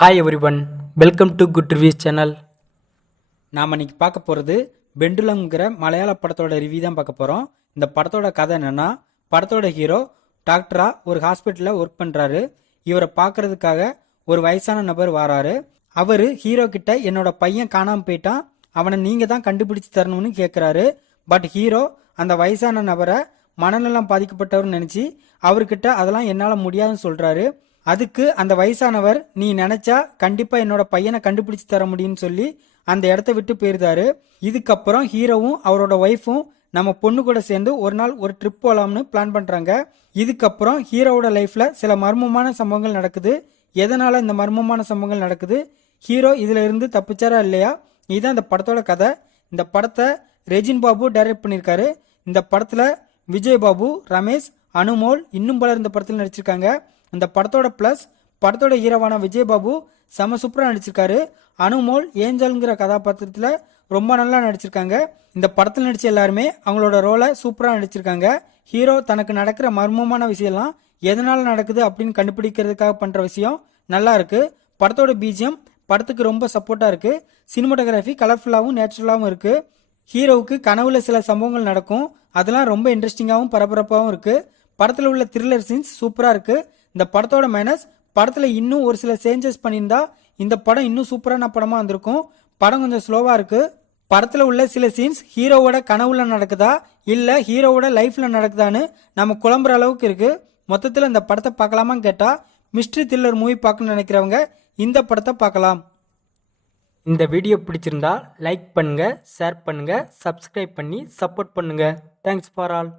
Hi everyone, welcome to good reviews channel. நாம் இன்னைக்கு பார்க்க போகிறது பெண்டுலம்ங்கிற மலையாள படத்தோட ரிவ்யூ தான் பார்க்க போகிறோம். இந்த படத்தோட கதை என்னென்னா, படத்தோட ஹீரோ டாக்டராக ஒரு ஹாஸ்பிட்டலில் ஒர்க் பண்ணுறாரு. இவரை பார்க்கறதுக்காக ஒரு வயசான நபர் வராரு. அவர் ஹீரோ கிட்ட என்னோட பையன் காணாமல் போயிட்டான், அவனை நீங்கள் தான் கண்டுபிடிச்சு தரணும்னு கேட்குறாரு. பட் ஹீரோ அந்த வயசான நபரை மனநலம் பாதிக்கப்பட்டவர்னு நினச்சி அவர்கிட்ட அதெல்லாம் என்னால் முடியாதுன்னு சொல்கிறாரு. அதுக்கு அந்த வயசானவர், நீ நினைச்சா கண்டிப்பா என்னோட பையனை கண்டுபிடிச்சு தர முடியும்னு சொல்லி அந்த இடத்த விட்டு போயிருந்தாரு. இதுக்கப்புறம் ஹீரோவும் அவரோட ஒய்ஃபும் நம்ம பொண்ணு கூட சேர்ந்து ஒரு நாள் ஒரு ட்ரிப் போலாம்னு பிளான் பண்றாங்க. இதுக்கப்புறம் ஹீரோவோட லைஃப்ல சில மர்மமான சம்பவங்கள் நடக்குது. எதனால இந்த மர்மமான சம்பவங்கள் நடக்குது, ஹீரோ இதுல இருந்து தப்பிச்சாரா இல்லையா, இதுதான் இந்த படத்தோட கதை. இந்த படத்தை ரெஜின் பாபு டைரக்ட் பண்ணியிருக்காரு. இந்த படத்துல விஜய் பாபு, ரமேஷ், அனுமோல் இன்னும் பலர் இந்த படத்தில் நடிச்சிருக்காங்க. இந்த படத்தோட பிளஸ், படத்தோட ஹீரோவான விஜய் பாபு செம சூப்பராக நடிச்சிருக்காரு. அனுமோல் ஏஞ்சல்ங்கிற கதாபாத்திரத்தில் ரொம்ப நல்லா நடிச்சிருக்காங்க. இந்த படத்தில் நடிச்ச எல்லாருமே அவங்களோட ரோலை சூப்பராக நடிச்சிருக்காங்க. ஹீரோ தனக்கு நடக்கிற மர்மமான விஷயம்லாம் எதனால நடக்குது அப்படின்னு கண்டுபிடிக்கிறதுக்காக பண்ற விஷயம் நல்லா இருக்கு. படத்தோட பிஜிஎம் படத்துக்கு ரொம்ப சப்போர்ட்டா இருக்கு. சினிமாட்டோகிராஃபி கலர்ஃபுல்லாகவும் நேச்சுரலாகவும் இருக்கு. ஹீரோவுக்கு கனவுல சில சம்பவங்கள் நடக்கும், அதெல்லாம் ரொம்ப இன்ட்ரெஸ்டிங்காகவும் பரபரப்பாகவும் இருக்கு. படத்தில் உள்ள த்ரில்லர் சீன்ஸ் சூப்பராக இருக்கு. இந்த படத்தோட மைனஸ், படத்துல இன்னும் ஒரு சில சேஞ்சஸ் பண்ணியிருந்தா இந்த படம் இன்னும் சூப்பரான படமா வந்திருக்கும். படம் கொஞ்சம் ஸ்லோவா இருக்கு. படத்துல உள்ள சில சீன்ஸ் ஹீரோவோட கனவுல நடக்குதா இல்ல ஹீரோவோட லைஃப்ல நடக்குதான்னு நம்ம குழம்புற அளவுக்கு இருக்கு. மொத்தத்துல இந்த படத்தை பார்க்கலாமான்னு கேட்டா, மிஸ்ட்ரி த்ரில்லர் மூவி பார்க்கணும்னு நினைக்கிறவங்க இந்த படத்தை பார்க்கலாம். இந்த வீடியோ பிடிச்சிருந்தா லைக் பண்ணுங்க, ஷேர் பண்ணுங்க, சப்ஸ்கிரைப் பண்ணி சப்போர்ட் பண்ணுங்க. Thanks for all.